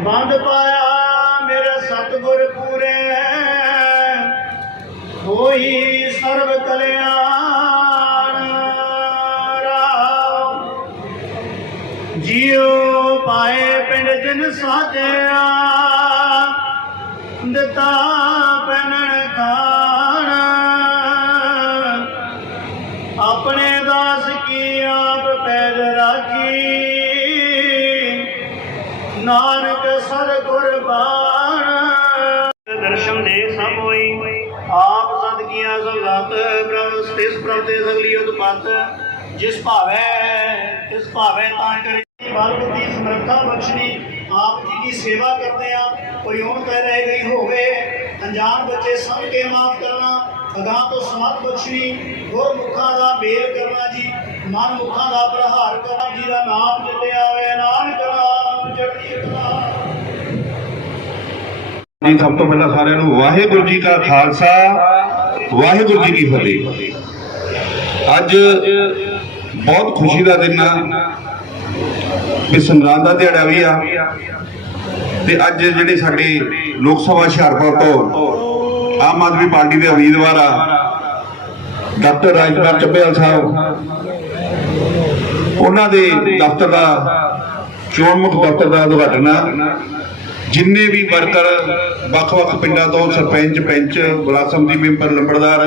ਬੰਦ ਪਾਇਆ ਮੇਰਾ ਸਤਿਗੁਰ ਪੂਰੇ। ਹੋਈ ਸਰਬ ਕਲਿਆਣ ਰਾਮ। ਜਿਉ ਪਾਏ ਪਿੰਡ ਜਿਨ ਸਾਜਿਆ, ਦਿੱਤਾ ਪੈਣਨ ਖਾਣ। ਆਪਣੇ ਦਾਸ ਕੀ ਆਪ ਪੈਰ ਰਾਖੀ, ਨਾਨਕ ਸਰ ਕੁਰਬਾਨ ਦਰਸ਼ਨ ਦੇ ਸਭ ਹੋਈ। ਆਪ ਸੰਤ ਕੀਆਂ ਸਗਤ ਪ੍ਰਭ ਸਤਿਸ ਪ੍ਰਭ ਤੇ ਸਗਲੀ ਉਤਪਤ ਜਿਸ ਭਾਵੈ ਤਿਸ ਭਾਵੈ ਤਾਂ ਕਰੇ। ਬਲ ਬੁੱਧੀ ਸਮਰੱਥਾ ਬਖਸ਼ਣੀ ਆਪ ਜੀ ਦੀ ਸੇਵਾ ਕਰਦੇ ਆ। ਕੋਈ ਹੁਣ ਕਹਿ ਰਹਿ ਗਈ ਹੋਵੇ ਅਣਜਾਣ ਬੱਚੇ ਸਭ ਕੇ ਮਾਫ ਕਰਨਾ। ਅਗਾਹ ਤੋਂ ਸਮਤ ਬਖਸ਼ਣੀ ਗੁਰ ਮੁਖਾਂ ਦਾ ਮੇਲ ਕਰਨਾ ਜੀ। ਮਨ ਮੁਖਾਂ ਦਾ ਪ੍ਰਹਾਰ ਕਰਨਾ। ਜੀ ਸਭ ਤੋਂ ਪਹਿਲਾਂ ਸਾਰਿਆਂ ਨੂੰ ਵਾਹਿਗੁਰੂ ਜੀ ਕਾ ਖਾਲਸਾ, ਵਾਹਿਗੁਰੂ ਜੀ ਕੀ ਫਤਿਹ। ਅੱਜ ਬਹੁਤ ਖੁਸ਼ੀ ਦਾ ਦਿਨ ਆ, ਵੀ ਸੰਗਰਾਂਦ ਦਾ ਦਿਹਾੜਾ ਵੀ ਆ। ਤੇ ਅੱਜ ਜਿਹੜੇ ਸਾਡੇ ਲੋਕ ਸਭਾ ਹੁਸ਼ਿਆਰਪੁਰ ਤੋਂ ਆਮ ਆਦਮੀ ਪਾਰਟੀ ਦੇ ਉਮੀਦਵਾਰ ਆ, ਡਾਕਟਰ ਰਾਜਕੁਮਾਰ ਚੱਬੇਵਾਲ ਸਾਹਿਬ। ਉਹਨਾਂ ਦੇ ਦਫ਼ਤਰ ਦਾ ਚੋਣ ਮੁਖ ਦਫ਼ਤਰ ਦਾ ਉਦਘਾਟਨ ਜਿੰਨੇ ਵੀ ਵਰਕਰ ਵੱਖ-ਵੱਖ ਪਿੰਡਾਂ ਤੋਂ sarpanch, panch block samiti member, lambardar,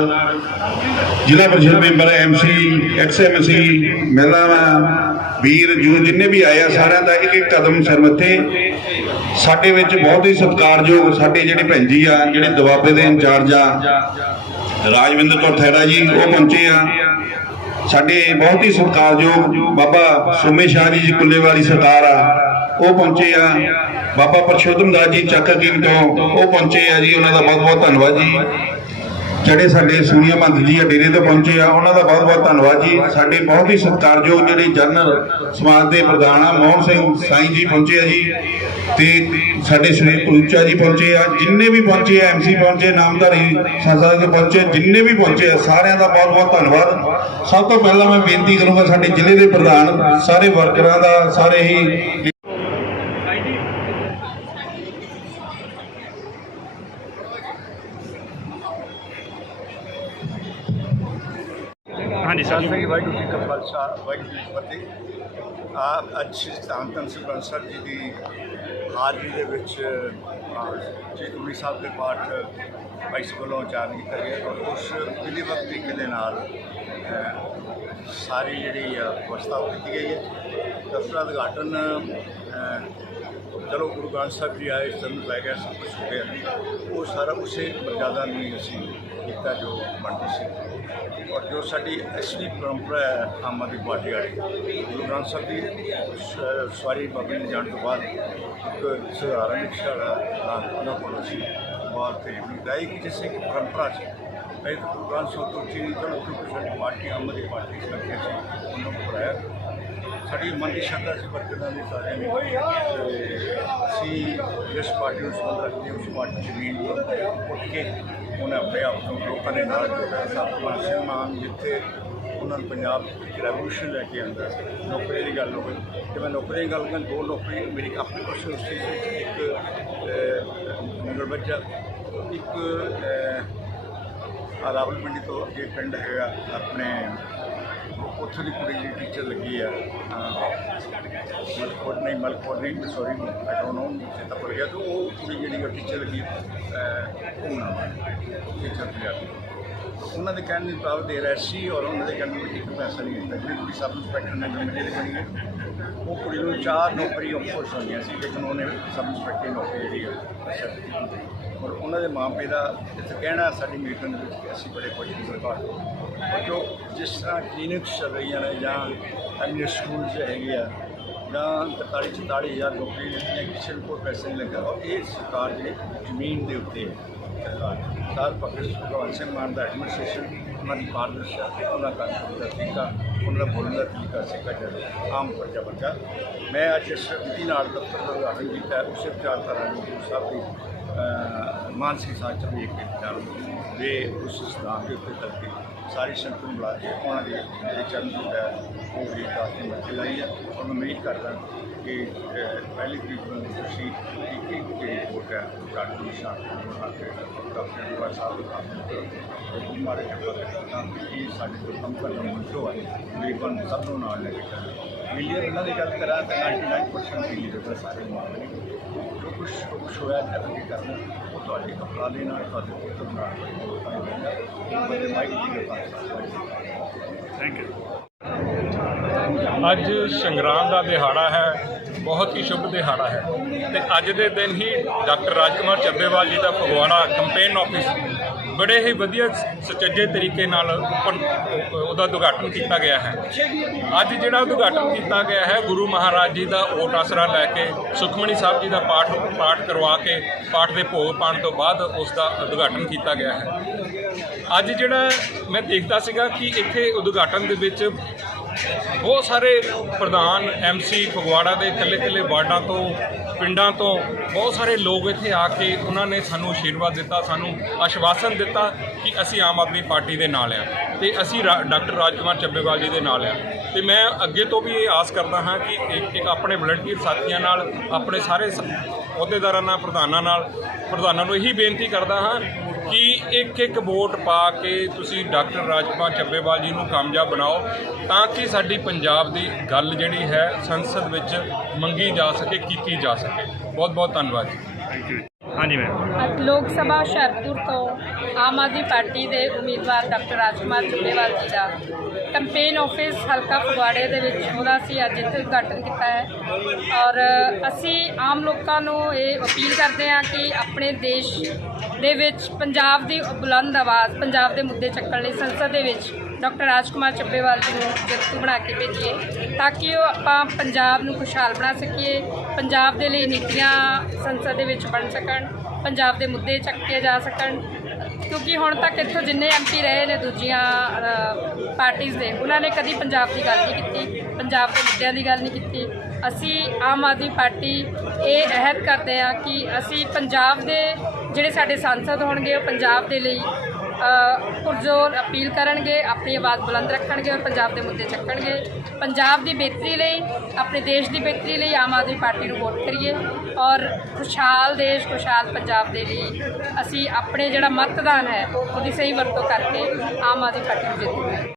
zila parishad member MC ਐਕਸਐਮਸੀ ਮਹਿਲਾਵਾਂ, ਵੀਰ ਜੂ ਜਿੰਨੇ ਵੀ ਆਏ ਆ, ਸਾਰਿਆਂ ਦਾ ਇੱਕ ਇੱਕ ਕਦਮ ਸਿਰ ਮੱਥੇ। ਸਾਡੇ ਵਿੱਚ ਬਹੁਤ ਹੀ ਸਤਿਕਾਰਯੋਗ ਸਾਡੇ ਜਿਹੜੇ ਭੈਣ ਜੀ ਆ, ਜਿਹੜੇ ਦੁਆਬੇ ਦੇ ਇੰਚਾਰਜ ਆ, ਰਾਜਵਿੰਦਰ ਕੌਰ ਥੈੜਾ ਜੀ, ਉਹ ਪਹੁੰਚੇ ਆ। ਸਾਡੇ ਬਹੁਤ ਹੀ ਸਤਿਕਾਰਯੋਗ ਬਾਬਾ ਸੋਮੇ ਸ਼ਾਹ ਜੀ ਜੀ ਕੁੱਲੇਵਾਲੀ ਸਰਕਾਰ ਆ। ਉਹ ਪਹੁੰਚੇ ਆ। ਬਾਬਾ ਪਰਸ਼ੋਤਮ ਦਾਸ ਜੀ ਚੱਕ ਕਿੰਗ ਤੋਂ ਉਹ ਪਹੁੰਚੇ ਆ ਜੀ, ਉਹਨਾਂ ਦਾ ਬਹੁਤ ਬਹੁਤ ਧੰਨਵਾਦ ਜੀ। ਜਿਹੜੇ ਸਾਡੇ ਸੂਨੀਆ ਮੰਦ ਜੀ ਆ, ਡੇਰੇ ਤੋਂ ਪਹੁੰਚੇ ਆ, ਉਹਨਾਂ ਦਾ ਬਹੁਤ ਬਹੁਤ ਧੰਨਵਾਦ ਜੀ। ਸਾਡੇ ਬਹੁਤ ਹੀ ਸਤਿਕਾਰਯੋਗ ਜਿਹੜੇ ਜਨਰਲ ਸਮਾਜ ਦੇ ਪ੍ਰਧਾਨ ਆ, ਮੋਹਨ ਸਿੰਘ ਸਾਈਂ ਜੀ ਪਹੁੰਚੇ ਆ ਜੀ। ਤੇ ਸਾਡੇ ਸ੍ਰੀ ਪੂਚਾ ਜੀ ਪਹੁੰਚੇ ਆ, ਜਿੰਨੇ ਵੀ ਪਹੁੰਚੇ ਆ ਐਮਸੀ ਪਹੁੰਚੇ, ਨਾਮਧਾਰੀ ਸੰਸਦ ਦੇ ਪਹੁੰਚੇ, ਜਿੰਨੇ ਵੀ ਪਹੁੰਚੇ ਆ, ਸਾਰਿਆਂ ਦਾ ਬਹੁਤ ਬਹੁਤ ਧੰਨਵਾਦ। ਸਭ ਤੋਂ ਪਹਿਲਾਂ ਮੈਂ ਬੇਨਤੀ ਕਰੂੰਗਾ ਸਾਡੇ ਜ਼ਿਲ੍ਹੇ ਦੇ ਪ੍ਰਧਾਨ, ਸਾਰੇ ਵਰਕਰਾਂ ਦਾ, ਸਾਰੇ ਹੀ ਹਾਂਜੀ ਸਤਿ ਸ੍ਰੀ ਵਾਹਿਗੁਰੂ ਜੀ ਕਾ ਖਾਲਸਾ ਵਾਹਿਗੁਰੂ ਜੀ ਕੀ ਫਤਿਹ। ਆ ਅੱਜ ਸ਼੍ਰੀ ਧੰਨ ਧੰਨ ਸਰਬੰਸ ਸਾਹਿਬ ਜੀ ਦੀ ਹਾਜ਼ਰੀ ਦੇ ਵਿੱਚ ਜੀ ਗੁਰੂ ਸਾਹਿਬ ਦੇ ਪਾਠ ਭਾਈ ਸਾਹਿਬ ਵੱਲੋਂ ਉਚਾਰਨ ਕੀਤਾ ਗਿਆ ਔਰ ਉਸ ਵਿਧੀਵਤ ਤਰੀਕੇ ਦੇ ਨਾਲ ਸਾਰੀ ਜਿਹੜੀ ਅ, ਵਿਵਸਥਾ ਉਹ ਕੀਤੀ ਗਈ ਹੈ। ਦਫ਼ਤਰ ਦਾ ਉਦਘਾਟਨ ਚਲੋ ਗੁਰੂ ਗ੍ਰੰਥ ਸਾਹਿਬ ਜੀ ਆਏ ਸੰਨ ਲੈ ਗਿਆ ਸਭ ਕੁਝ ਹੋ ਗਿਆ। ਉਹ ਸਾਰਾ ਉਸੇ ਮਰਜ਼ਾਦਾ ਨੂੰ ਹੀ ਅਸੀਂ ਕੀਤਾ ਜੋ ਬਣਦੀ ਸੀ ਔਰ ਜੋ ਸਾਡੀ ਅਸਲੀ ਪਰੰਪਰਾ ਹੈ ਆਮ ਆਦਮੀ ਪਾਰਟੀ ਵਾਲੀ ਗੁਰੂ ਗ੍ਰੰਥ ਸਾਹਿਬ ਦੀ ਸ- ਸਵਾਰੀ ਬਾਬੇ ਨੇ ਜਾਣ ਤੋਂ ਬਾਅਦ ਇੱਕ ਸਧਾਰਨ ਰਿਕਸ਼ਾ ਦਾ ਉਹਨਾਂ ਕੋਲ ਸੀ ਬਾਤ ਤੇ ਵਿਦਾਈ ਕਿ ਜਿਸੇ ਕਿ ਪਰੰਪਰਾ ਸੀ। ਇਹ ਗੁਰੂ ਗ੍ਰੰਥ ਸਾਹਿਬ ਤੋਂ ਚੀਜ਼ ਚਲੋ ਕਿਉਂਕਿ ਸਾਡੀ ਪਾਰਟੀ ਆਮ ਆਦਮੀ ਪਾਰਟੀ ਇਸ ਕਰਕੇ ਸੀ ਉਹਨਾਂ ਨੂੰ ਬੁਲਾਇਆ। ਸਾਡੀ ਮਨ ਦੀ ਸ਼ਰਧਾ ਸੀ ਵਰਕਰਾਂ ਦੀ ਸਾਰਿਆਂ ਦੀ। ਤੇ ਅਸੀਂ ਜਿਸ ਪਾਰਟੀ ਨੂੰ ਸੰਬੰਧ ਰੱਖਦੇ ਹਾਂ, ਉਸ ਪਾਰਟੀ ਜ਼ਮੀਨ ਤੋਂ ਉੱਠ ਕੇ ਉਹਨੇ ਆਪਣੇ ਆਪ ਨੂੰ ਲੋਕਾਂ ਦੇ ਨਾਲ ਜੋੜਿਆ। ਸਿੰਘ ਮਾਨ ਜਿੱਥੇ ਉਹਨਾਂ ਨੂੰ ਪੰਜਾਬ ਵਿੱਚ ਰੈਵੋਲੂਸ਼ਨ ਲੈ ਕੇ ਆਂਦਾ ਨੌਕਰੀ ਦੀ ਗੱਲ ਹੋਵੇ। ਤੇ ਮੈਂ ਨੌਕਰੀ ਦੀ ਗੱਲ ਕਰਾਂ ਦੋ ਨੌਕਰੀ ਮੇਰੀ ਆਪਣੀ ਪਰਸਨਲ ਸਟੇਜ ਇੱਕ ਅਹ, ਨਗਰ ਬੱਚਾ ਇੱਕ ਰਾਵਲਪਿੰਡੀ ਤੋਂ ਅੱਗੇ ਪਿੰਡ ਹੈਗਾ ਆਪਣੇ ਉੱਥੋਂ ਦੀ ਕੁੜੀ ਜਿਹੜੀ ਟੀਚਰ ਲੱਗੀ ਆ ਮਲਕੋਟ ਨਹੀਂ ਮਲਕੋਟ ਨਹੀਂ ਸੌਰੀ ਆਈ ਡੋਨਟ ਨੋ ਚੇਤਾ ਭੁੱਲ ਗਿਆ, ਤੇ ਉਹ ਕੁੜੀ ਜਿਹੜੀ ਉਹ ਟੀਚਰ ਲੱਗੀ ਘੁੰਮਣਾ ਟੀਚਰ ਪੰਜਾਬੀ ਉਹਨਾਂ ਦੇ ਕਹਿਣ ਦੇ ਮੁਤਾਬਕ ਦੇ ਰਿਹਾ ਔਰ ਉਹਨਾਂ ਦੇ ਕਹਿਣ ਵਿੱਚ ਇੱਕ ਪੈਸਾ ਨਹੀਂ ਦਿੱਤਾ। ਜਿਹੜੀ ਕੁੜੀ ਸਬ ਇੰਸਪੈਕਟਰ ਨੇ ਜਿਹੜੀ ਬਣੀ ਹੈ ਉਹ ਕੁੜੀ ਨੂੰ ਚਾਰ ਨੌਕਰੀ ਆਫਰਸ ਹੋਈਆਂ ਸੀ, ਲੇਕਿਨ ਉਹਨੇ ਸਬ ਇੰਸਪੈਕਟਰ ਨੌਕਰੀ ਜਿਹੜੀ ਹੈ ਔਰ ਉਹਨਾਂ ਦੇ ਮਾਪੇ ਦਾ ਇੱਥੇ ਕਹਿਣਾ ਸਾਡੀ ਮੀਟਿੰਗ ਦੇ ਵਿੱਚ ਕਿ ਅਸੀਂ ਬੜੇ ਖੁਸ਼ ਹਾਂ ਸਰਕਾਰ ਤੋਂ ਜੋ ਜਿਸ ਤਰ੍ਹਾਂ ਕਲੀਨਿਕਸ ਚੱਲ ਰਹੀਆਂ ਨੇ ਜਾਂ ਐਮੀ ਸਕੂਲ ਚ ਹੈਗੇ ਆ, ਜਾਂ 43 44 ਹਜ਼ਾਰ ਨੌਕਰੀ ਨੇ ਕਿਸੇ ਨੂੰ ਕੋਈ ਪੈਸੇ ਨਹੀਂ ਲੱਗਾ ਔਰ ਇਹ ਸਰਕਾਰ ਜਿਹੜੀ ਜ਼ਮੀਨ ਦੇ ਉੱਤੇ ਸਰਕਾਰ ਸਾਰ ਭਗਤ ਭਗਵੰਤ ਸਿੰਘ ਮਾਨ ਦਾ ਐਡਮਿਨਿਸਟ੍ਰੇਸ਼ਨ ਉਹਨਾਂ ਦੀ ਪਾਰਦਰਸ਼ਤਾ ਉਹਨਾਂ ਦਾ ਕੰਮ ਦਾ ਤਰੀਕਾ, ਉਹਨਾਂ ਦਾ ਬੋਲਣ ਦਾ ਤਰੀਕਾ ਸਿੱਖਾ ਜਾਂਦਾ ਆਮ ਪ੍ਰਜਾ ਵਰਗਾ ਮੈਂ ਅੱਜ ਇਸ ਵਿਧੀ ਨਾਲ ਦਫ਼ਤਰ ਦਾ ਉਦਘਾਟਨ ਕੀਤਾ, ਉਸੇ ਵਿਚਾਰਧਾਰਾ ਨੂੰ ਗੁਰੂ ਸਾਹਿਬ ਦੀ ਮਾਨਸਿਕ ਸਾਚ ਵੇਖ ਕੇ ਵਿਚਾਰ ਦੇ ਉਸ ਸਥਾਨ ਦੇ ਉੱਤੇ ਕਰਕੇ ਸਾਰੀ ਸੰਗਤ ਨੂੰ ਬੁਲਾ ਕੇ ਉਹਨਾਂ ਦੀ ਜਿਹੜੀ ਚਰਨ ਜੋਤ ਹੈ, ਉਹ ਵੀ ਕਾਫੀ ਮੱਥੇ ਲਾਈ ਹੈ। ਔਰ ਮੈਂ ਉਮੀਦ ਕਰਦਾ ਕਿ ਪਹਿਲੀ ਤਰੀਕ ਨੂੰ ਤੁਸੀਂ ਇੱਕ ਇੱਕ ਜਿਹੜੀ ਰਿਪੋਰਟ ਹੈ ਡਾਕਟਰ ਨਿਸ਼ਾਨ ਬਣਾ ਕੇ ਡਾਕਟਰ ਦੀ ਬਾਤ ਸਾਹਿਬ ਨੂੰ ਕੰਮ ਕਰੋ ਉਹ ਮਾਰੇ ਕਿਰਪਾ ਕਰਨਾ ਸਾਡੇ ਕੋਲ ਕੰਮ ਕਰਨ ਦਾ ਮੰਤਰ ਹੈ। ਗਰੀਬਾਂ ਨੂੰ ਸਭ ਨੂੰ ਨਾਲ ਲੈ ਕੇ ਚੱਲਣਾ। ਮਿਲੀਅਨ ਉਹਨਾਂ ਦੀ ਗੱਲ ਕਰਾਂ ਤਾਂ 99% ਮਿਲੀਅਨ ਦੇ ਸਾਰੇ ਮਾਮਲੇ ਕੁਛ ਕੁਛ ਹੋਇਆ ਕਰਨ ਕੀ ਕਰਨਾ ਉਹ ਤੁਹਾਡੇ ਕਪੜਾਲੇ ਨਾਲ ਤੁਹਾਡੇ ਪੁੱਤਰ ਨਾਲ ਥੈਂਕ ਯੂ ਅੱਜ ਸੰਗਰਾਮ ਦਾ ਦਿਹਾੜਾ ਹੈ, ਬਹੁਤ ਹੀ ਸ਼ੁਭ ਦਿਹਾੜਾ ਹੈ। ਤੇ ਅੱਜ ਦੇ ਦਿਨ ਹੀ ਡਾਕਟਰ ਰਾਜਕੁਮਾਰ ਚੱਬੇਵਾਲ ਜੀ ਦਾ ਫਗਵਾੜਾ ਕੰਪੇਨ ਆਫਿਸ ਬੜੇ ਹੀ ਵਧੀਆ ਸੁਚੱਜੇ ਤਰੀਕੇ ਨਾਲ ਓਪਨ ਉਹਦਾ ਉਦਘਾਟਨ ਕੀਤਾ ਗਿਆ ਹੈ। ਅੱਜ ਜਿਹੜਾ ਉਦਘਾਟਨ ਕੀਤਾ ਗਿਆ ਹੈ, ਗੁਰੂ ਮਹਾਰਾਜ ਜੀ ਦਾ ਓਟ ਆਸਰਾ ਲੈ ਕੇ, ਸੁਖਮਨੀ ਸਾਹਿਬ ਜੀ ਦਾ ਪਾਠ ਪਾਠ ਕਰਵਾ ਕੇ, ਪਾਠ ਦੇ ਭੋਗ ਪਾਣ ਤੋਂ ਬਾਅਦ ਉਸ ਦਾ ਉਦਘਾਟਨ ਕੀਤਾ ਗਿਆ ਹੈ। ਅੱਜ ਜਿਹੜਾ ਮੈਂ ਦੇਖਦਾ ਸੀਗਾ ਕਿ ਇੱਥੇ ਉਦਘਾਟਨ ਦੇ ਵਿੱਚ ਬਹੁਤ ਸਾਰੇ ਪ੍ਰਧਾਨ ਐਮਸੀ ਫਗਵਾੜਾ ਦੇ ਇਕੱਲੇ ਇਕੱਲੇ ਵਾਰਡਾਂ ਤੋਂ, ਪਿੰਡਾਂ ਤੋਂ, ਬਹੁਤ ਸਾਰੇ ਲੋਕ ਇੱਥੇ ਆ ਕੇ ਉਹਨਾਂ ਨੇ ਸਾਨੂੰ ਆਸ਼ੀਰਵਾਦ ਦਿੱਤਾ, ਸਾਨੂੰ ਆਸ਼ਵਾਸਨ ਦਿੱਤਾ ਕਿ ਅਸੀਂ ਆਮ ਆਦਮੀ ਪਾਰਟੀ ਦੇ ਨਾਲ ਆ ਤੇ ਅਸੀਂ ਰਾ- ਡਾਕਟਰ ਰਾਜਕੁਮਾਰ ਚੱਬੇਵਾਲ ਜੀ ਦੇ ਨਾਲ ਆ ਤੇ ਮੈਂ ਅੱਗੇ ਤੋਂ ਵੀ ਇਹ ਆਸ ਕਰਦਾ ਹਾਂ ਕਿ ਇੱਕ ਇੱਕ ਆਪਣੇ ਵਲੰਟੀਅਰ ਸਾਥੀਆਂ ਨਾਲ, ਆਪਣੇ ਸਾਰੇ ਸ- ਅਹੁਦੇਦਾਰਾਂ ਨਾਲ, ਪ੍ਰਧਾਨਾਂ ਨਾਲ, ਪ੍ਰਧਾਨਾਂ ਨੂੰ ਇਹੀ ਬੇਨਤੀ ਕਰਦਾ ਹਾਂ ਕਿ ਇੱਕ ਇੱਕ ਵੋਟ ਪਾ ਕੇ ਤੁਸੀਂ ਡਾਕਟਰ ਰਾਜਪਾਲ ਚੱਬੇਵਾਲ ਜੀ ਨੂੰ ਕਾਮਯਾਬ ਬਣਾਓ ਤਾਂ ਕਿ ਸਾਡੀ ਪੰਜਾਬ ਦੀ ਗੱਲ ਜਿਹੜੀ ਹੈ ਸੰਸਦ ਵਿੱਚ ਮੰਗੀ ਜਾ ਸਕੇ ਕੀਤੀ ਜਾ ਸਕੇ। ਬਹੁਤ ਬਹੁਤ ਧੰਨਵਾਦ ਜੀ। ਥੈਂਕ ਯੂ ਹਾਂਜੀ ਮੈਮ ਅੱਜ ਲੋਕ ਸਭਾ ਹੁਸ਼ਿਆਰਪੁਰ ਤੋਂ ਆਮ ਆਦਮੀ ਪਾਰਟੀ ਦੇ ਉਮੀਦਵਾਰ ਡਾਕਟਰ ਰਾਜਕੁਮਾਰ ਚੁੱਲੇਵਾਲ ਜੀ ਦਾ ਕੰਪੇਨ ਆਫਿਸ ਹਲਕਾ ਫਗਵਾੜੇ ਦੇ ਵਿੱਚ ਉਹਦਾ ਅਸੀਂ ਅੱਜ ਇੱਥੇ ਉਦਘਾਟਨ ਕੀਤਾ ਹੈ। ਔਰ ਅਸੀਂ ਆਮ ਲੋਕਾਂ ਨੂੰ ਇਹ ਅਪੀਲ ਕਰਦੇ ਹਾਂ ਕਿ ਆਪਣੇ ਦੇਸ਼ ਦੇ ਵਿੱਚ ਪੰਜਾਬ ਦੀ ਬੁਲੰਦ ਆਵਾਜ਼, ਪੰਜਾਬ ਦੇ ਮੁੱਦੇ ਚੱਕਣ ਲਈ ਸੰਸਦ ਦੇ ਵਿੱਚ ਡਾਕਟਰ ਰਾਜਕੁਮਾਰ ਚੱਬੇਵਾਲ ਜੀ ਨੂੰ ਜਗਤੂ ਬਣਾ ਕੇ ਭੇਜੀਏ ਤਾਂ ਕਿ ਉਹ ਆਪਾਂ ਪੰਜਾਬ ਨੂੰ ਖੁਸ਼ਹਾਲ ਬਣਾ ਸਕੀਏ, ਪੰਜਾਬ ਦੇ ਲਈ ਨੀਤੀਆਂ ਸੰਸਦ ਦੇ ਵਿੱਚ ਬਣ ਸਕਣ, ਪੰਜਾਬ ਦੇ ਮੁੱਦੇ ਚੱਕੇ ਜਾ ਸਕਣ। ਕਿਉਂਕਿ ਹੁਣ ਤੱਕ ਇੱਥੋਂ ਜਿੰਨੇ ਐਮਪੀ ਰਹੇ ਨੇ ਦੂਜੀਆਂ ਪਾਰਟੀਆਂ ਦੇ, ਉਹਨਾਂ ਨੇ ਕਦੀ ਪੰਜਾਬ ਦੀ ਗੱਲ ਨਹੀਂ ਕੀਤੀ, ਪੰਜਾਬ ਦੇ ਮੁੱਦਿਆਂ ਦੀ ਗੱਲ ਨਹੀਂ ਕੀਤੀ। ਅਸੀਂ ਆਮ ਆਦਮੀ ਪਾਰਟੀ ਇਹ ਅਹਿਦ ਕਰਦੇ ਆ ਕਿ ਅਸੀਂ ਪੰਜਾਬ ਦੇ ਜਿਹੜੇ ਸਾਡੇ ਸੰਸਦ ਹੋਣਗੇ ਉਹ ਪੰਜਾਬ ਦੇ ਲਈ ਪੁਰਜ਼ੋਰ ਅਪੀਲ ਕਰਨਗੇ, ਆਪਣੀ ਆਵਾਜ਼ ਬੁਲੰਦ ਰੱਖਣਗੇ ਔਰ ਪੰਜਾਬ ਦੇ ਮੁੱਦੇ ਚੱਕਣਗੇ। ਪੰਜਾਬ ਦੀ ਬਿਹਤਰੀ ਲਈ, ਆਪਣੇ ਦੇਸ਼ ਦੀ ਬਿਹਤਰੀ ਲਈ ਆਮ ਆਦਮੀ ਪਾਰਟੀ ਨੂੰ ਵੋਟ ਕਰੀਏ ਔਰ ਖੁਸ਼ਹਾਲ ਦੇਸ਼, ਖੁਸ਼ਹਾਲ ਪੰਜਾਬ ਦੇ ਲਈ ਅਸੀਂ ਆਪਣੇ ਜਿਹੜਾ ਮਤਦਾਨ ਹੈ, ਉਹਦੀ ਸਹੀ ਵਰਤੋਂ ਕਰਕੇ ਆਮ ਆਦਮੀ ਪਾਰਟੀ ਨੂੰ ਜਿੱਤੀਏ